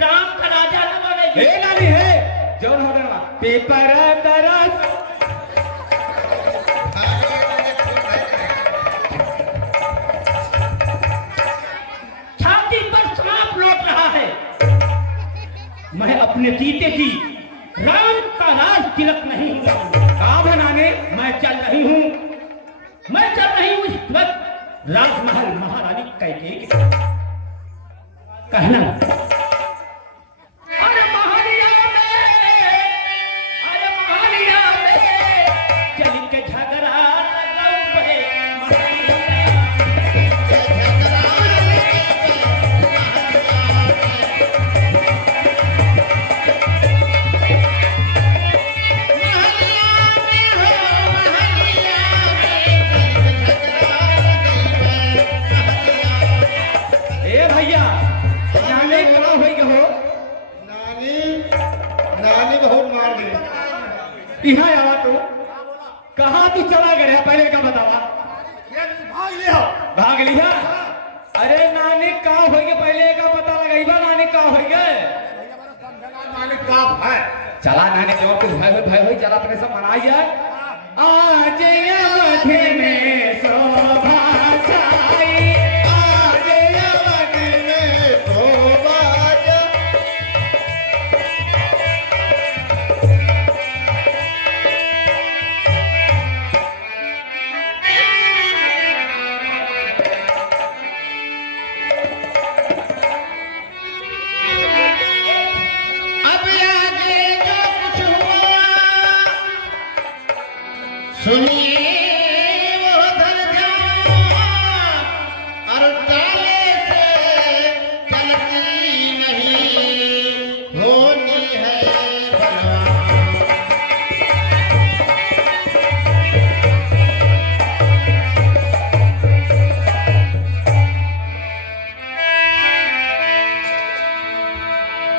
राम का राजा न बने। ए नानी है जौन हो गया पेपर तरस छाती पर सांप लौट रहा है। मैं अपने जीते जी राम का राज तिलक नहीं हुआ। कहाँ बनाने मैं चल रही हूँ इस वक्त राजमहल महारानी कैकेयी के कहना अरे महानिया में चल के झगड़ा लगाऊं भैया नानी कहाँ हो गए हो नानी बहुत मार दी। यहाँ आवा तू कहाँ तू चला गया पहले का बतावा। भाग लिया अरे नानी कहाँ हो गए पहले का पता लगाइबा नानी कहाँ हो गए। नानी का है चला नानी जो कुछ भाई हो चला अपने सब मनाइए आज अवधि में शोभा छाई सुनिए वो धन और ताले से चलती नहीं होनी है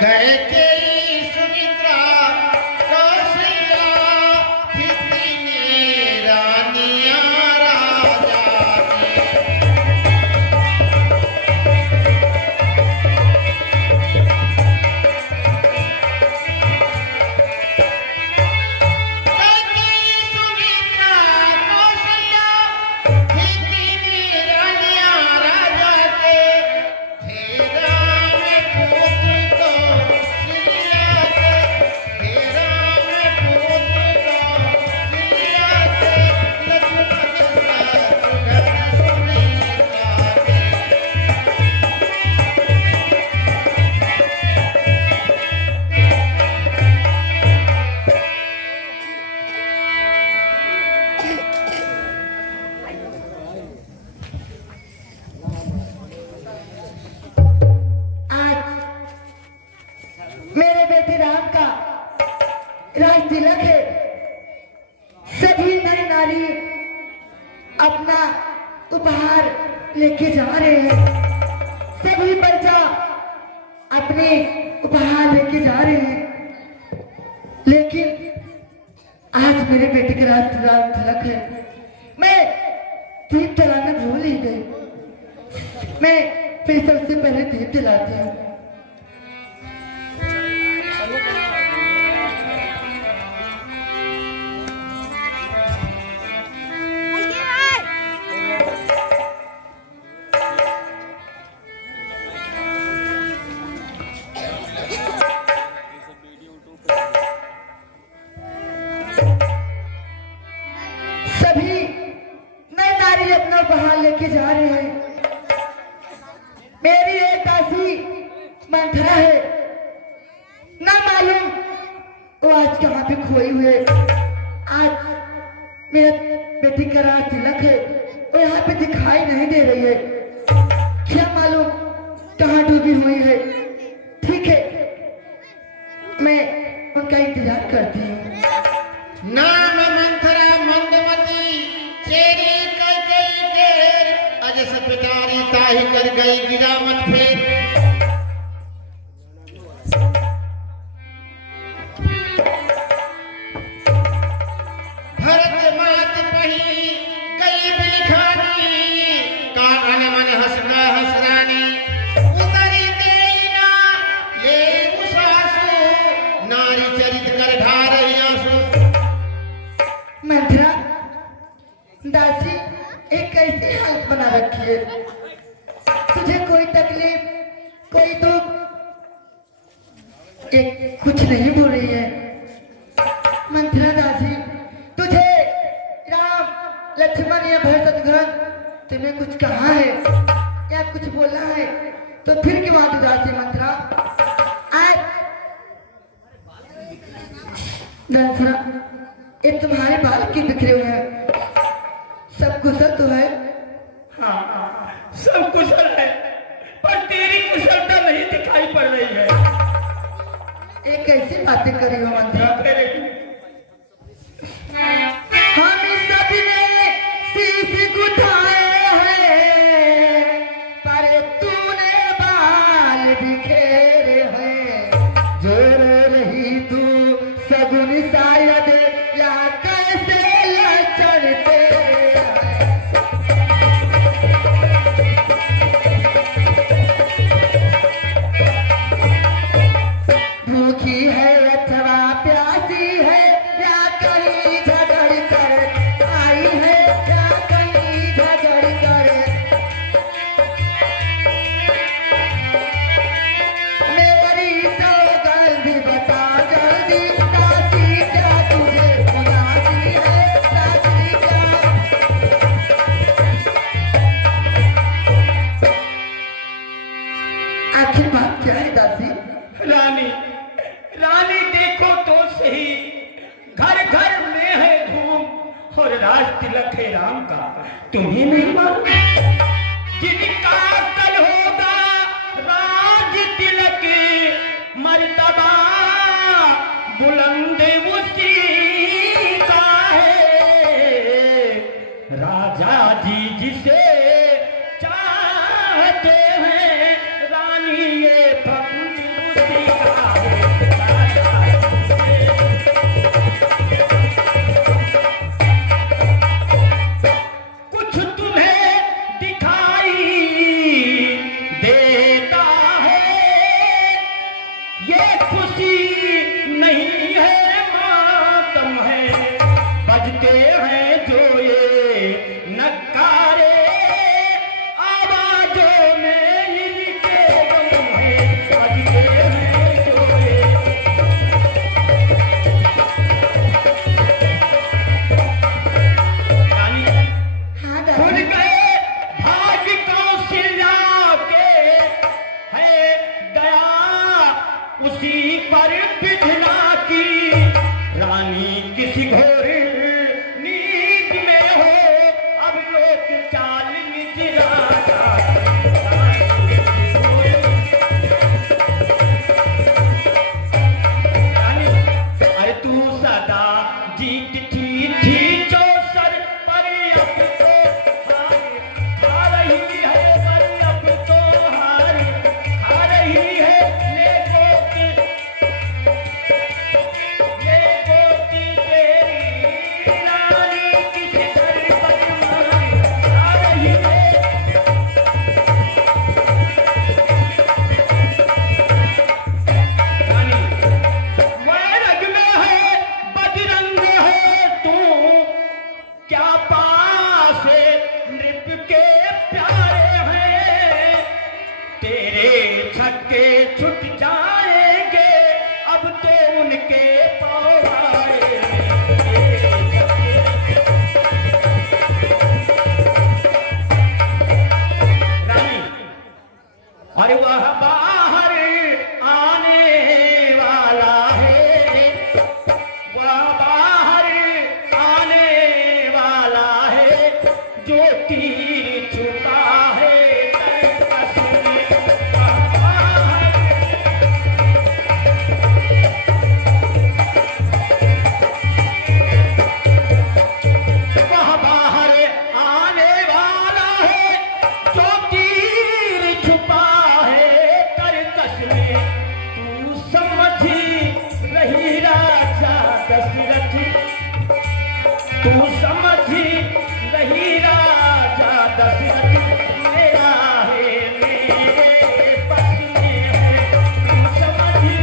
कैकेयी सुमित्रा कौशल्या रानिया राजा मेरे बेटे राम का राज तिलक है। सभी नर नारी अपना उपहार लेके जा रहे हैं। सभी प्रजा अपने उपहार लेके जा रहे हैं। लेकिन आज मेरे बेटे का राज तिलक है। मैं दीप जलाना भूल ही गई। मैं फिर सबसे पहले दीप जलाती हूँ। सभी नए नारी अपना उपहार लेके जा रहे हैं। मेरी एक दासी मंथरा है, ना मालूम वो आज कहाँ पे खोई हुए। आज मेरे बेटी का राज तिलक है, वो यहाँ पे दिखाई नहीं दे रही है। क्या मालूम कहाँ डूबी हुई है। ठीक है, मैं उनका इंतजार करती हूँ। नाम मंथरा मंदमती चेरी कैकेयी के अजस पिटारी ताही कर गई गिरावट फेर। भरत मात पही गई बिलखानी कानन मन हंसना हंसरानी उतरी देना ले एक कुछ नहीं बोल रही है। मंथरा दासी, तुझे राम लक्ष्मण या भरत शत्रुघ्न तुम्हें कुछ कहा है या कुछ बोला है तो फिर क्यों आती दासी मंथरा? आज मंथरा, ये तुम्हारे बाल क्यों बिखरे हुए हैं? सब कुशल तो है? हाँ, सब कुशल है, पर तेरी कुशलता नहीं दिखाई पड़ रही है। ये कैसी बातें कर रही हो मंथरा? हम सबने शीश गुथाए हैं, पर तूने बाल बिखेरे हैं। जो रो रही तू सगुन शायद या कैसे लचर तेरे हैं। भूखी है अथवा प्यासी है या कहीं झगड़ कर आई है या कहीं झगड़ कर। मेरी सौगंध बता जल्दी, दासी क्या तुझे उदासी है? दासी क्या? आखिर बात क्या है दासी? रानी, रानी देखो तो सही, घर घर में है धूम और राज तिलक है राम का, तुम्हें नहीं मालूम? जिनका कल होगा राज तिलक, मर्तबा बुलंद उसी का है। राजा जी जिसे चाहते हैं, रानी ये फंद उसी का है। कुछ तुम्हें दिखाई देता है, ये खुशी नहीं है मातम है। बजते हैं जो ये नकारे, आवाजों में इनके गम है। बजते हैं जो ये रानी, हाँ खुल दासी। गए भाग्य कौशल्या के, है गया उसी पर बिधना की। रानी किसी घोर नींद में हो, अब लोग चाल निजराता। रानी, अरे तू सदा जीतती थी चौसर पर, अब तो हार खा रही है। पर अब तो हार खा रही है। ले गोती तेरी रानी, किस घर पर मार खा रही है। रानी, वैरग में है, बजरंग है तू, क्या पास नृप के प्यारे हैं। तेरे छक्के छुट जाएंगे, अब तो उनके पाँव आएंगे। रानी, अरे वह बाहर आने वाला है, वह बाहर आने वाला है, जो तीर छुपा है तरकस में। वह बाहर वह बाहर आने वाला है, जो तीर छुपा है तरकस में। तू समझी रही राजा दशरथ, तू समझी रही राजा दशरथ, मेरा है मेरे बस में है। तू समझी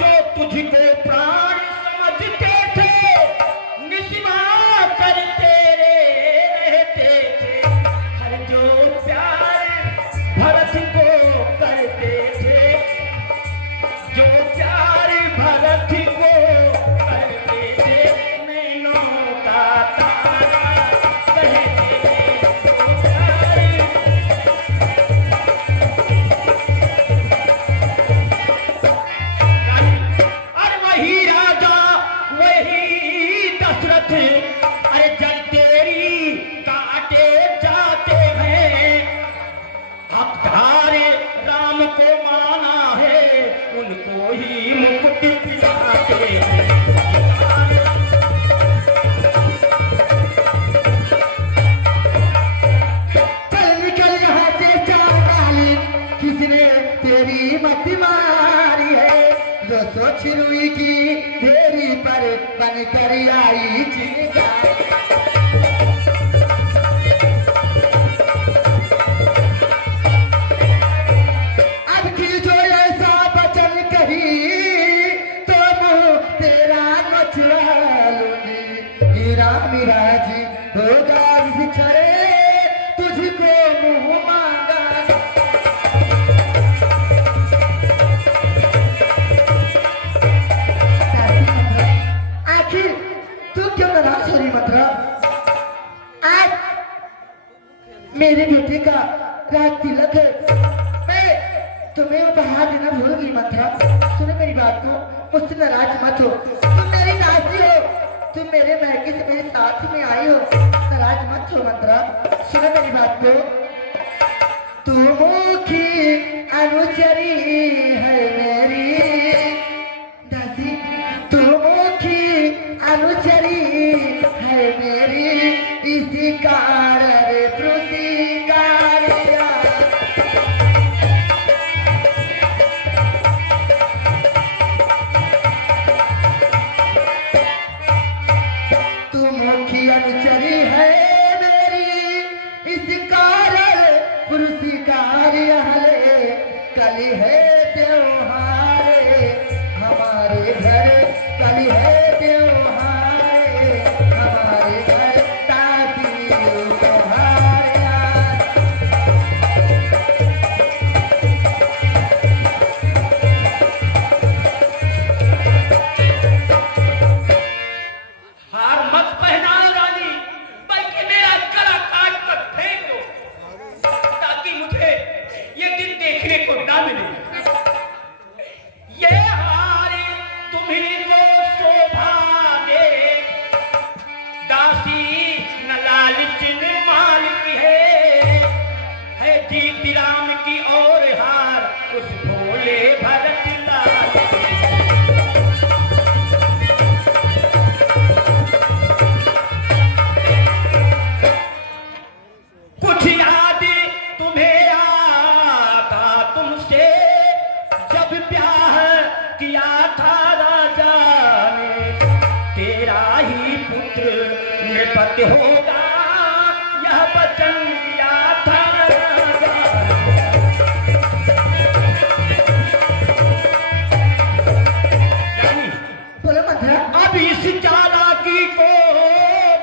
जो तुझको प्राण समझते थे, निस्वार कर तेरे रहते थे। आई चिंगा। अब की जो ऐसा बचन कही तो मुँह तेरा नचवा लूंगी। हीरा मेरा जी होगा बिछड़े तुझको मुँह मांगा। आखिर तू क्यों नाराज हो रही मंत्रा? आज मेरे बेटे का राज तिलक है, मैं तुम्हें उपहार देना भूल गई मंत्रा। सुनो मेरी बात को, मुझसे नाराज मत हो। तुम मेरी दासी हो, तुम मेरे मैके से मेरे साथ में आई हो, नाराज मत हो मंत्रा। सुनो मेरी बात को, तू मुखी अनुचरी है मेरी दासी, तू मुखी अनुचरी है मेरी, इसी कारण त्रुटि कारिया। तू मुखी अनुचरी है मेरी, इस कारण पुरुषी कार्य हले। कल है त्योहार हमारे घर, कल है त्योहार हमारे घर, ताकि त्योहार याद। हार मत पहनाओ रानी, बल्कि मेरा गला काट कर फेंक दो, ताकि मुझे ये दिन देखने को ना मिले। ये हार तुम्हीं को शोभा दे, दासी न लालच न माल की है दीप्ति राम की और हार उस भोले भरत लाल। कुछ याद तुम्हें आता तुमसे, जब ब्याह किया था राजा ने, तेरा ही पुत्र नृपति होगा, यह वचन दिया था राजा ने। बोलो मंत्रा। अब इस चालाकी को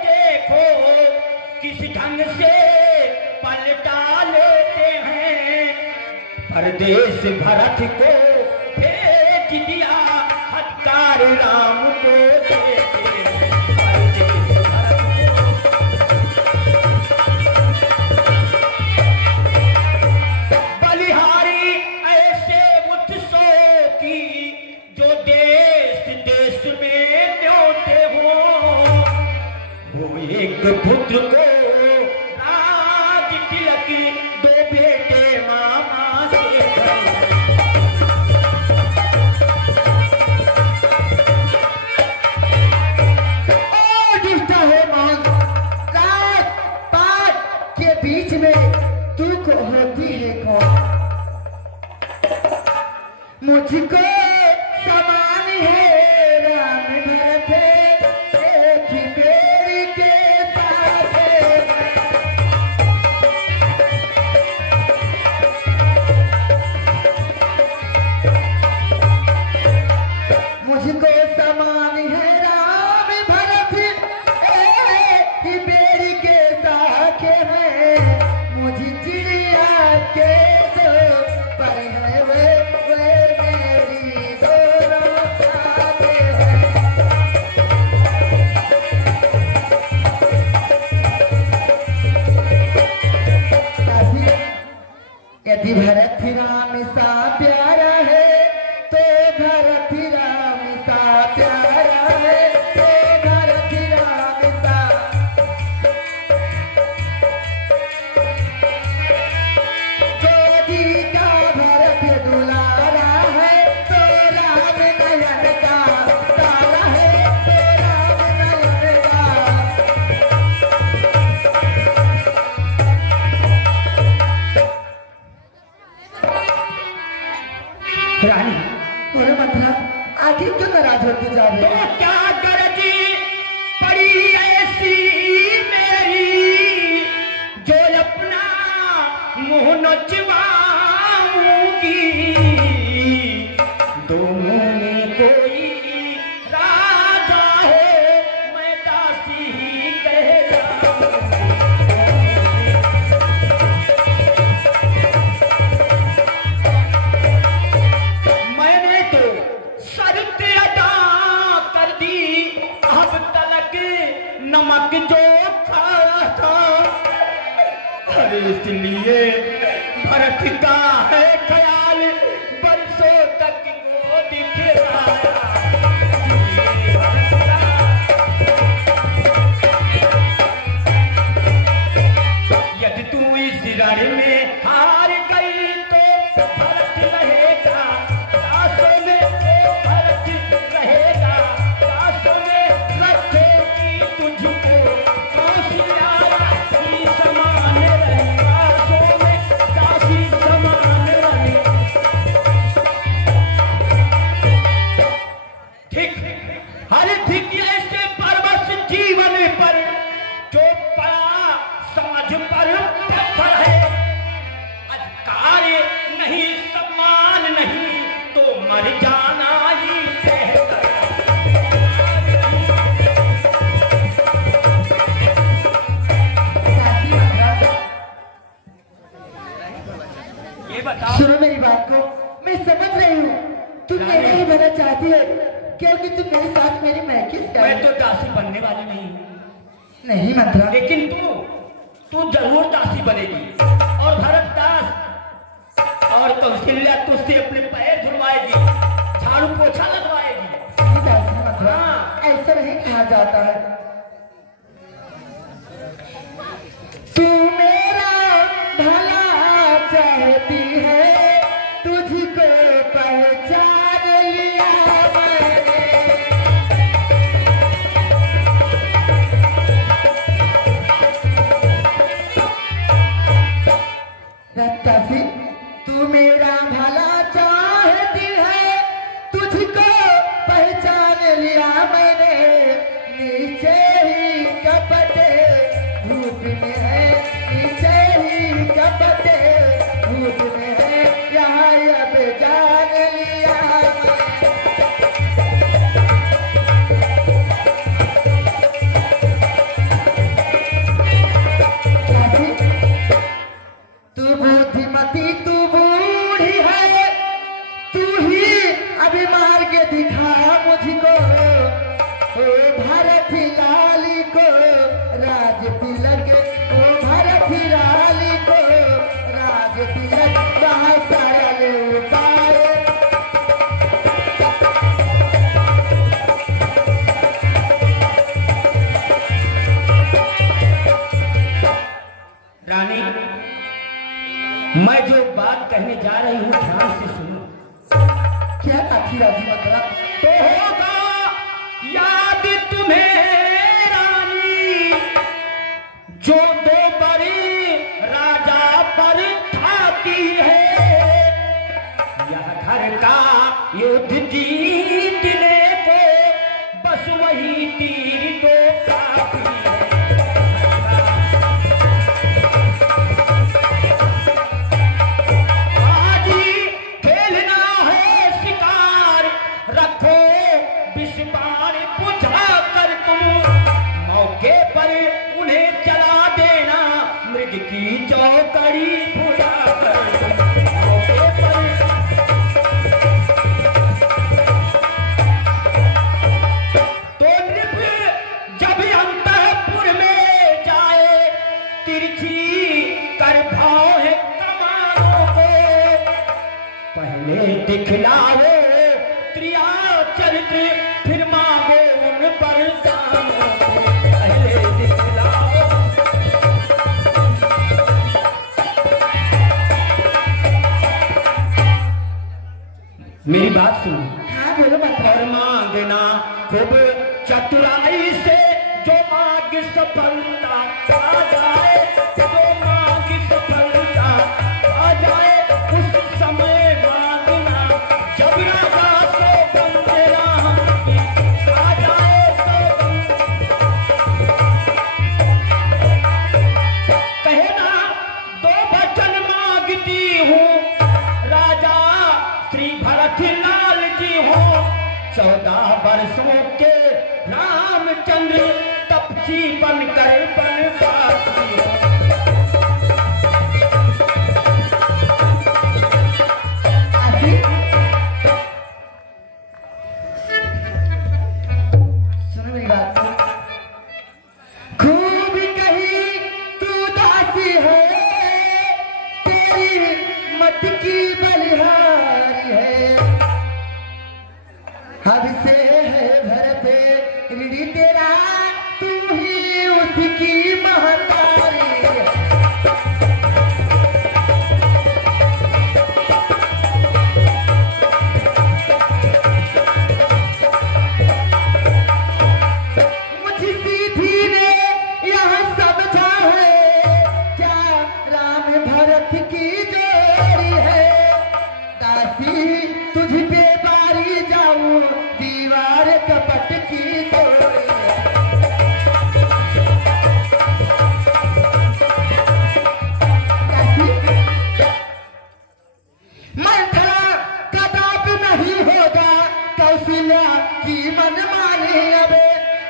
देखो, किस ढंग से पलटा लेते हैं। परदेश भरत को भेज दिया, हत्कार राम को देते। परदेश भरत को बलिहारी ऐसे उत्सव की, जो देश देश में न्योते हो। वो एक पुत्र को राज तिलक, दो बेटे मामा के घर। ओ दुष्ट है मान, रात पात के बीच में तू को होती है कौन? मुझको समान है राम भरत, एक ही बेड़ी के साथ। मुझको समान है राम भरत, एक ही बेड़ी के साथ है। मुझे चिड़िया के दो पर है, वे मेरी दोनों साथ है। यदि भरत राम सा प्यारा है, तो भरत राम सा प्यारा है, तो भरत राम सा। गोदी का भरत दुलारा है, तो राम नयन का तारा है, तो राम नयन का। रानी बोलो मंत्रा, आखिर क्यों नाराज होते जा रहे तो हो? क्या गरजी अरे इसलिए भरत का है ख्याल बरसों तक गोद खिलाया। यदि तू इस रण में हार गई तो भरत रहेगा दासों में, तो भरत रहेगा दासों में, रखेगी तुझको कौशल्या दासी समान रहे, दासों में दासी समान रहे। ठीक हर ठीक ऐसे परवश जीवन पर जो पड़ा समझ पर पत्थर है, अधिकार नहीं सम्मान नहीं तो मर जाना ही बेहतर। ये बताओ, सुनो मेरी बात को, मैं समझ रही हूँ तुम मेरे ही भला चाहती है, क्योंकि तुम मेरे साथ मेरी महकिस कर। मैं तो दासी बनने वाली नहीं, नहीं मंत्रा, लेकिन तू जरूर दासी बनेगी और भरत दास और कौशल्या तुझसे अपने पैर धुलवाएगी, झाड़ू पोछा लगवाएगी। नहीं दासी मंत्रा, हाँ। ऐसा नहीं कहा जाता है। तू मेरा भला चाहती है, तुझको पहचान लिया मैंने। दासी, तू मेरा भला चाहती है, तुझको पहचान लिया मैंने। नीचे ही कपटे धूप में है, नीचे ही कपटे धूप में है, यहाँ अब जान लिया दासी, तू बुद्धिमती तू बूढ़ी है, तू ही अभी मार के दिखा मुझको। ओ भरत लाली को राज तिलक, ओ भरत लाली को राज तिलक, बहुत सरल उपाय। रानी, मैं जो बात कहने जा रही हूँ ध्यान से सुनो। क्या आखिर राजी मंत्रा? तो होगा याद तुम्हें रानी, जो दो बड़ी राजा पर ठाती है, यह घर का युद्ध जीतने को बस वही तीर तो काफी है। आज ही खेलना है शिकार, रखो विषबाण बुझा कर तुम, मौके पर उन्हें चला देना, मृग की चौकड़ी भुला कर मौके पर। तो नृप जब अंतःपुर में जाए, तिरछी कर भाव है कमानों को, पहले दिखलाओ त्रिया चरित्र, फिर मांगो उन पर दामों को, पहले दिखलाओ। मेरी बात सुनो। हाँ बोलो मंत्रा। और मांगना खूब चतुराई से, जो मांग सफलता आ जाए, जो मांग सफलता आ जाए, उस समय मांगना जब राजा से बंदे राम की आ जाए सो। कहे ना दो वचन मांगती हूँ, राजा श्री भरत लाल जी हो, 14 वर्षों के रामचंद्र तपसी बनकर बनवासी हो। आसी, सुनो मेरी बात को। खूब कही तू दासी है, मत की बलिहारी है, हमसे है भरत ऋणी तेरा, तू ही उसकी महतारी है। मुझे सीधी ने यह समझा है, क्या राम भरत की जोड़ी है, दासी तुझ पे बारी जाऊं, दीवार कपट की तोड़ी है। दासी मंथरा कदापि नहीं होगा कौशल्या की मन माने, अब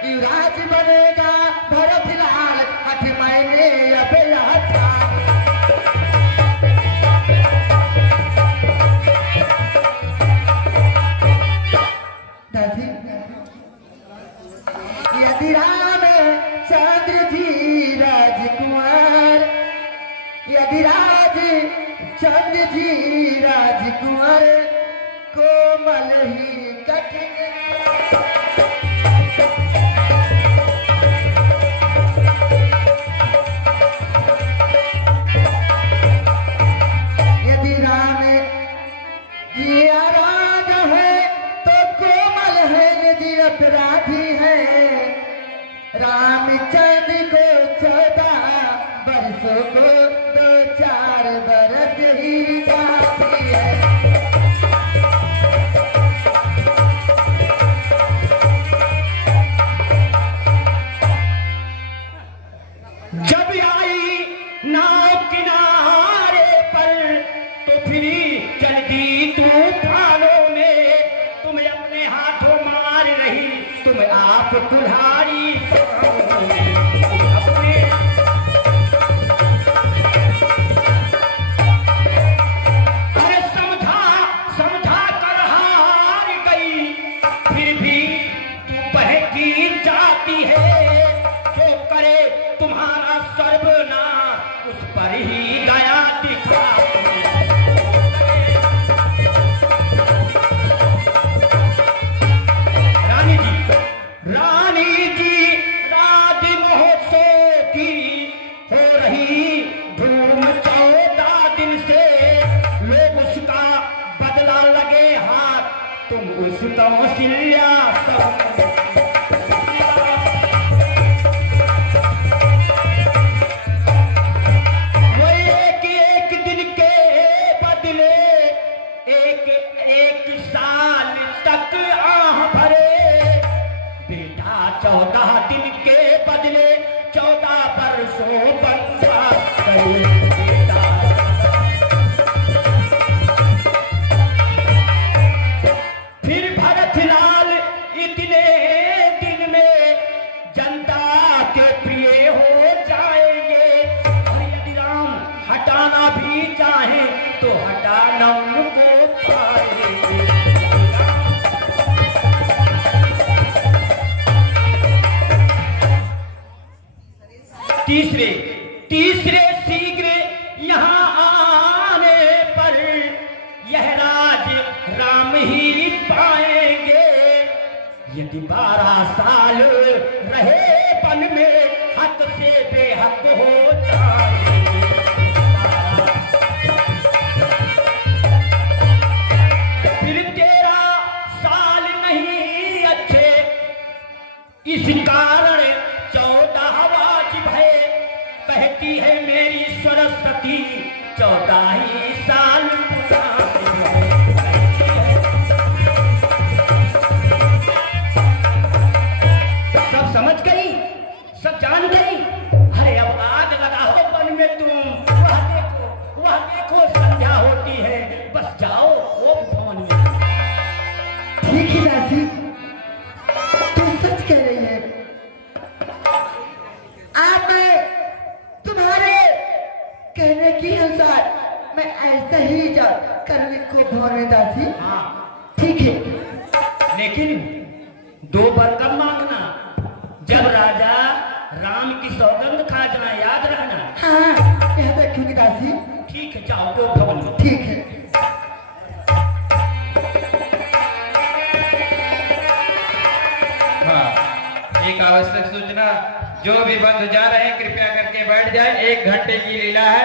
युवराज बनेगा भरत लाल, हठ मैंने अब याद था। दासी यदि राम चंद्र जी राजकुमार, यदि राज चंद्र जी राजकुमार, कोमल ही कठिन यदि राम जी राज है तो कोमल है, यदि अपराधी है रामचंद्र को 14 बरसों को 2-4 बरस ही काफी है। जब आई नाव किनारे पर तो फिरी चल दी तूफानों में, तुम अपने हाथों मार रही, तुम आप कुल्हाड़ी अपने अरे समझा समझा कर हार गई, फिर भी तू बहकी जाती है, जो करे तुम्हारा सर्वनाश उस पर ही गया दिखा। रानी जी राज महोत्सव की हो रही धूम 14 दिन से, लोग उसका बदला लगे हाथ, तुम उस कौशल्या वो एक दिन के बदले एक साल तक आह भरे, 14 दिन के बदले 14 बरसों बनवास करे बेटा। फिर भरत लाल इतने दिन में जनता के प्रिय हो जाएंगे, और यदि राम हटाना भी चाहे तो हटाना उनको पाएंगे। तीसरे शीघ्र यहाँ आने पर यह राज राम ही पाएंगे, यदि 12 साल रहे वन में हक से बेहक हो जाएंगे। फिर 13 साल नहीं अच्छे, इस कारण 14 वाजिब है, कहती है मेरी सरस्वती 14 ही साल सब समझ गई, सब जान गई। अरे अब आग लगाओ वन में तुम, वह देखो संध्या होती है, बस जाओ वो भवन में। ठीक है दासी, तुम सच कह रही है। आप तुम्हारे कहने की अनुसार मैं ऐसा ही करने को भवन में दासी। हाँ ठीक है, लेकिन 2 बार कब मांगना, जब राजा राम की सौगंध खा जाना, याद रखना। हाँ याद रखूंगी दासी। ठीक है, जाओ तो भवन में। ठीक है। हाँ, एक आवश्यक सूचना, जो भी बंधु जा रहे हैं कृपया करके बैठ जाए, 1 घंटे की लीला है।